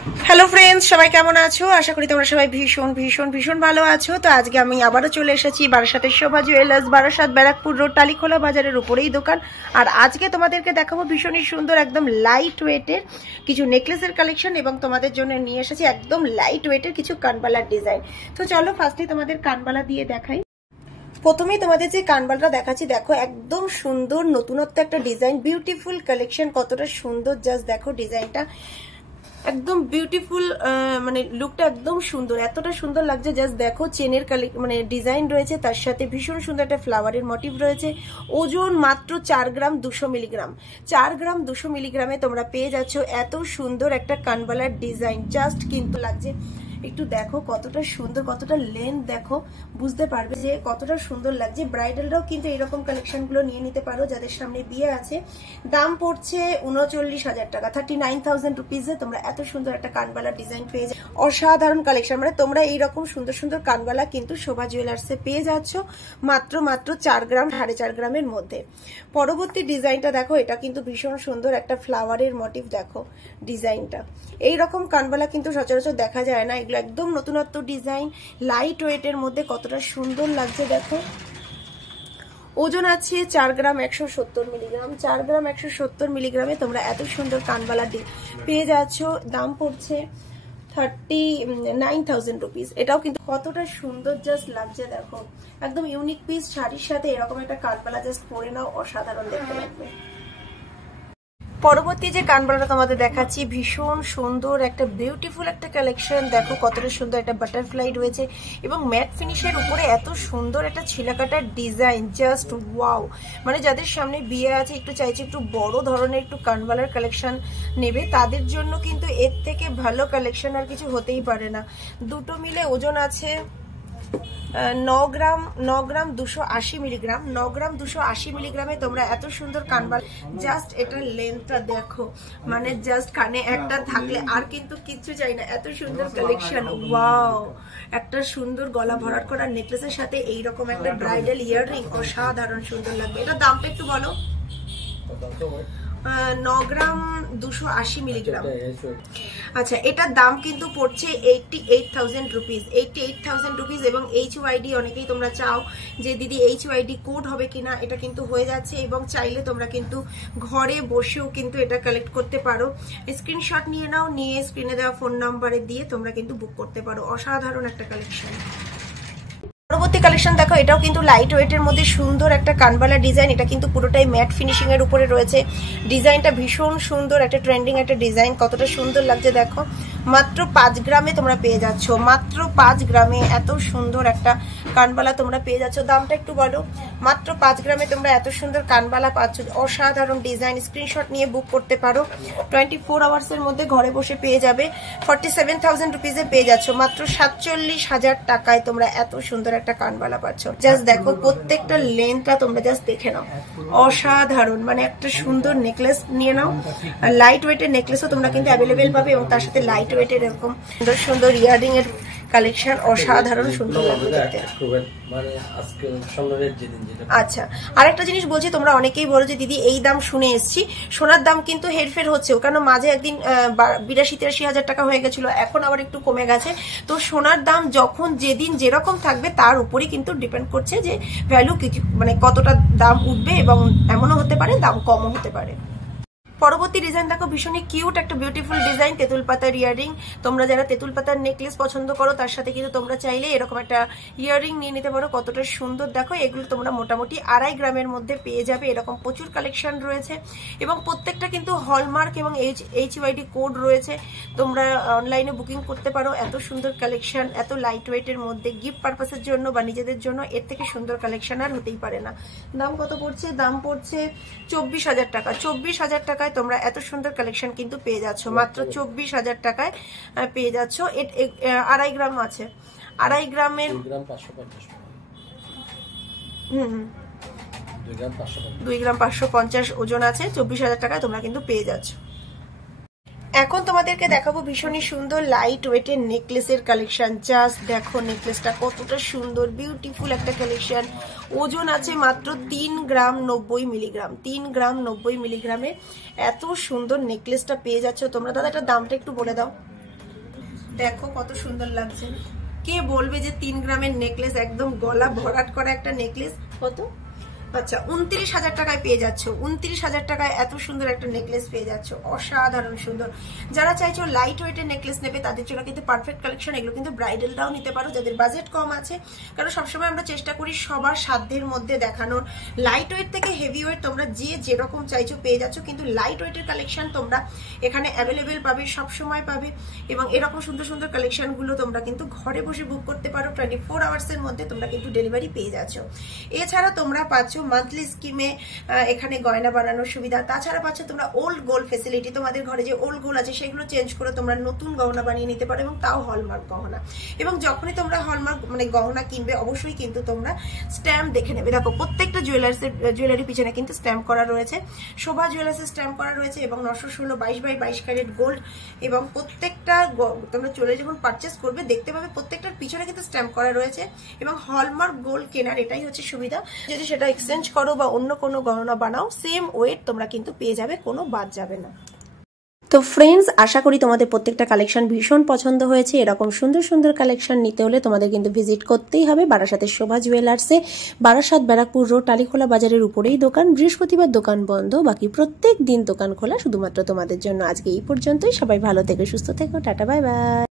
Hello friends, সবাই কেমন আছো? আশা করি তোমরা সবাই ভীষণ ভীষণ ভীষণ ভালো আছো। তো আজকে আমি আবারও চলে এসেছি বারাসাতের শোভা জুয়েলার্স, বারাসাত ব্যারাকপুর রোড, টালিখোলা বাজারের উপরেই দোকান। আর আজকে তোমাদেরকে দেখাবো ভীষণই সুন্দর একদম লাইট ওয়েটের কিছু নেকলেসের কালেকশন, এবং তোমাদের জন্য নিয়ে এসেছি একদম লাইট ওয়েটের কিছু কানবালার ডিজাইন। তো চলো ফার্স্টে তোমাদের কানবালা দিয়ে দেখাই। প্রথমেই তোমাদের যে কানবালাটা দেখাচ্ছি, দেখো একদম সুন্দর নতুনত্ব একটা ডিজাইন, বিউটিফুল কালেকশন, কতটা সুন্দর জাস্ট দেখো ডিজাইনটা, একদম বিউটিফুল, মানে লুকটা একদম সুন্দর, এতটা সুন্দর লাগছে জাস্ট দেখো। চেনের মানে ডিজাইন রয়েছে, তার সাথে ভীষণ সুন্দর একটা ফ্লাওয়ারের মোটিভ রয়েছে। ওজন মাত্র 4 গ্রাম 200 মিলিগ্রাম, 4 গ্রাম 200 মিলিগ্রামে তোমরা পেয়ে যাচ্ছ এত সুন্দর একটা কানবালার ডিজাইন। জাস্ট কিন্তু লাগছে, একটু দেখো কতটা সুন্দর, কতটা লেন্থ দেখো, বুঝতে পারবে যে কতটা সুন্দর লাগছে। ব্রাইডালরাও কিন্তু এরকম কালেকশন গুলো নিয়ে নিতে পারো যাদের সামনে বিয়ে আছে। দাম পড়ছে 39,000 টাকা, 39,000 রুপিজে তোমরা এত সুন্দর একটা কানবালা ডিজাইন পেয়ে যাচ্ছ। অসাধারণ কালেকশন, মানে তোমরা এইরকম সুন্দর সুন্দর কানবালা কিন্তু শোভা জুয়েলার্সে পেয়ে যাচ্ছ মাত্র 4 গ্রাম 4.5 গ্রামের মধ্যে। পরবর্তী ডিজাইনটা দেখো, এটা কিন্তু ভীষণ সুন্দর একটা ফ্লাওয়ারের মোটিভ, দেখো ডিজাইনটা। এইরকম কানবালা কিন্তু সচরাচর দেখা যায় না, এগুলো একদম নতুনত্ব ডিজাইন, লাইট ওয়েটের মধ্যে কতটা সুন্দর লাগছে দেখো। ওজন আছে 4 গ্রাম 170 মিলিগ্রাম, 4 গ্রাম 170 মিলিগ্রামে তোমরা এত সুন্দর কানবালা পেয়ে যাচ্ছ। দাম পড়ছে 39,000 রুপিস। এটাও কিন্তু কতটা সুন্দর জাস্ট লাগছে দেখো, একদম ইউনিক পিস। শাড়ির সাথে এরকম একটা কানবালা জাস্ট পরে নাও, অসাধারণ দেখতে লাগবে। পরবর্তী যে কানবালাটা তোমাদের দেখাচ্ছি, ভীষণ সুন্দর একটা বিউটিফুল একটা কালেকশন, দেখো কতটা সুন্দর একটা বাটারফ্লাই রয়েছে, এবং ম্যাট ফিনিশের উপরে এত সুন্দর একটা ছিলাকাটার ডিজাইন, জাস্ট ওয়াও। মানে যাদের সামনে বিয়ে আছে, একটু চাইছে একটু বড় ধরনের একটু কানবালার কালেকশন নেবে, তাদের জন্য কিন্তু এর থেকে ভালো কালেকশন আর কিছু হতেই পারে না। দুটো মিলে ওজন আছে 9 গ্রাম 280 মিলিগ্রাম, 9 গ্রাম 280 মিলিগ্রামে তোমরা এত সুন্দর কানবালা, জাস্ট এটার লেন্থটা দেখো, মানে জাস্ট কানে একটা থাকলে আর কিন্তু কিচ্ছু চাই না, এত সুন্দর কালেকশন। ওয়াও, একটা সুন্দর গলা ভরাট করা নেকলেসের সাথে এইরকম একটা ব্রাইডাল ইয়াররিং, অসাধারণ সুন্দর লাগবে। এটার দামটা একটু বলো। 9 গ্রাম 280 মিলিগ্রাম। আচ্ছা, এটার দাম কিন্তু পড়ছে 88,000 রুপিস, 88,000 রুপিস। এবং HYD অনেকেই তোমরা চাও যে দিদি HYD কোড হবে কিনা, এটা কিন্তু হয়ে যাচ্ছে, এবং চাইলে তোমরা কিন্তু ঘরে বসেও কিন্তু এটা কালেক্ট করতে পারো। স্ক্রিনশট নিয়ে নাও, নিয়ে স্ক্রিনে দেওয়া ফোন নাম্বারে দিয়ে তোমরা কিন্তু বুক করতে পারো। অসাধারণ একটা কালেকশন। পরবর্তী কালেকশন দেখো, এটাও কিন্তু লাইট ওয়েটের মধ্যে সুন্দর একটা কানবালা ডিজাইন, এটা কিন্তু পুরোটাই ম্যাট ফিনিশিং এর উপরে রয়েছে। ডিজাইনটা ভীষণ সুন্দর, একটা ট্রেন্ডিং একটা ডিজাইন, কতটা সুন্দর লাগছে দেখো। মাত্র 5 গ্রামে তোমরা পেয়ে যাচ্ছ, মাত্র 5 গ্রামে এত সুন্দর একটা কানবালা তোমরা পেয়ে যাচ্ছ। দামটা একটু বলো। মাত্র 5 গ্রামে তোমরা এত সুন্দর কানবালা পাচ্ছ, অসাধারণ ডিজাইন। স্ক্রিনশট নিয়ে বুক করতে পারো, 24 আওয়ার্সের মধ্যে ঘরে বসে পেয়ে যাবে। 47,000 রুপিসে পেয়ে যাচ্ছ, মাত্র 47,000 টাকায় তোমরা এত সুন্দর একটা কানবালা পাচ্ছ। জাস্ট দেখো প্রত্যেকটা লেন্থটা তোমরা জাস্ট দেখে নাও, অসাধারণ। মানে একটা সুন্দর নেকলেস নিয়ে নাও, লাইট ওয়েটের নেকলেসও তোমরা কিন্তু অ্যাভেলেবেল পাবে, এবং তার সাথে লাইট ওয়েটের এরকম সুন্দর সুন্দর ইয়ারিং এর কালেকশন, অসাধারণ সুন্দর লাগবে দেখতে। আচ্ছা, আরেকটা জিনিস বলছি, তোমরা অনেকেই বলো যে দিদি এই দাম শুনে এসছি, সোনার দাম কিন্তু হেরফের হচ্ছে, কারণ মাঝে একদিন 82-83 হাজার টাকা হয়ে গেছিল, এখন আবার একটু কমে গেছে। তো সোনার দাম যখন যেদিন যেরকম থাকবে তার উপরই কিন্তু ডিপেন্ড করছে যে ভ্যালু কিছু, মানে কতটা দাম উঠবে, এবং এমনও হতে পারে দাম কমও হতে পারে। পরবর্তী ডিজাইন দেখো, ভীষণই কিউট একটা বিউটিফুল ডিজাইন, তেঁতুল পাতার ইয়াররিং। তোমরা যারা তেঁতুল পাতার নেকলেস পছন্দ করো, তার সাথে কিন্তু তোমরা চাইলে এরকম একটা ইয়াররিং নিয়ে নিতে পারো, কতটা সুন্দর দেখো। এগুলো তোমরা মোটামুটি 2.5 গ্রামের মধ্যে পেয়ে যাবে, এরকম প্রচুর কালেকশন রয়েছে, এবং প্রত্যেকটা কিন্তু হলমার্ক এবং HYD কোড রয়েছে। তোমরা অনলাইনে বুকিং করতে পারো, এত সুন্দর কালেকশন, এত লাইট ওয়েটের মধ্যে, গিফট পারপাসের জন্য বা নিজেদের জন্য এর থেকে সুন্দর কালেকশন আর হতেই পারে না। দাম কত পড়ছে? দাম পড়ছে 24,000 টাকা। 24,000 টাকায় তোমরা এত সুন্দর কালেকশন কিন্তু পেয়ে যাচ্ছ, মাত্র 24,000 টাকায় পেয়ে যাচ্ছ। 2.5 গ্রাম আছে, 2.5 গ্রামের 2 গ্রাম 550 ওজন আছে, 24,000 টাকায় তোমরা কিন্তু পেয়ে যাচ্ছ। এখন তোমাদেরকে দেখাবো ভীষণই সুন্দর লাইট ওয়েটের নেকলেসের কালেকশন। জাস্ট দেখো নেকলেসটা কতটা সুন্দর, বিউটিফুল একটা কালেকশন। ওজন আছে মাত্র 3 গ্রাম 90 মিলিগ্রাম, 3 গ্রাম 90 মিলিগ্রামে এত সুন্দর নেকলেসটা পেয়ে যাচ্ছ তোমরা। দাদা এটার দামটা একটু বলে দাও। দেখো কত সুন্দর লাগছে। কে বলবে যে 3 গ্রামের নেকলেস, একদম গলা ভরাট করা একটা নেকলেস। কত? আচ্ছা 29,000 টাকায় পেয়ে যাচ্ছ। 29,000 টাকায় এত সুন্দর একটা নেকলেস পেয়ে যাচ্ছ, অসাধারণ সুন্দর। যারা চাইছো লাইট ওয়েটের নেকলেস নেবে তাদের জন্য কিন্তু পারফেক্ট কালেকশন। এগুলো কিন্তু ব্রাইডালরাও নিতে পারো যাদের বাজেট কম আছে, কারণ সবসময় আমরা চেষ্টা করি সবার সাধ্যের মধ্যে দেখানোর। লাইট ওয়েট থেকে হেভি ওয়েট তোমরা যে যেরকম চাইছো পেয়ে যাচ্ছ, কিন্তু লাইট ওয়েটের কালেকশন তোমরা এখানে অ্যাভেলেবেল পাবে, সবসময় পাবে। এবং এরকম সুন্দর সুন্দর কালেকশনগুলো তোমরা কিন্তু ঘরে বসে বুক করতে পারো। 24 আওয়ার্সের মধ্যে তোমরা কিন্তু ডেলিভারি পেয়ে যাচ্ছ। এছাড়া তোমরা পাচ্ছ মান্থলি স্কিমে এখানে গয়না বানানোর সুবিধা। তাছাড়া পাচ্ছ তোমরা ওল্ড গোল্ড ফেসিলিটি, তোমাদের ঘরে যে ওল্ড গোল্ড আছে সেগুলো চেঞ্জ করে তোমরা নতুন গহনা বানিয়ে নিতে পারো, এবং তাও হলমার্ক গহনা। এবং যখনই তোমরা হলমার্ক মানে গহনা কিনবে অবশ্যই কিন্তু তোমরা স্ট্যাম্প দেখে নেবে। দেখো প্রত্যেকটা জুয়েলারি পিছনে কিন্তু স্ট্যাম্প করা রয়েছে। শোভা জুয়েলার্সের স্ট্যাম্প করা রয়েছে এবং 916 22/22 ক্যারেট গোল্ড। এবং প্রত্যেকটা তোমরা চলে যখন পারচেস করবে দেখতে পাবে প্রত্যেকটার পিছনে কিন্তু স্ট্যাম্প করা রয়েছে। এবং হলমার্ক গোল্ড কেনার এটাই হচ্ছে সুবিধা, যদি সেটা এক্সচেঞ্জ করো বা অন্য কোনো গহনা বানাও সেম ওয়েট তোমরা কিন্তু পেয়ে যাবে, কোনো বাদ যাবে না। তো ফ্রেন্ডস, আশা করি তোমাদের প্রত্যেকটা কালেকশন ভীষণ পছন্দ হয়েছে। এরকম সুন্দর সুন্দর কালেকশন নিতে হলে তোমাদের কিন্তু ভিজিট করতেই হবে বারাসাতের শোভা জুয়েলার্সে। বারাসাত ব্যারাকপুর রোড টালিখোলা বাজারের উপরেই দোকান। বৃহস্পতিবার দোকান বন্ধ, বাকি প্রত্যেক দিন দোকান খোলা শুধুমাত্র তোমাদের জন্য। আজকে এই পর্যন্তই। সবাই ভালো থেকো, সুস্থ থেকো, টাটা বাই বাই।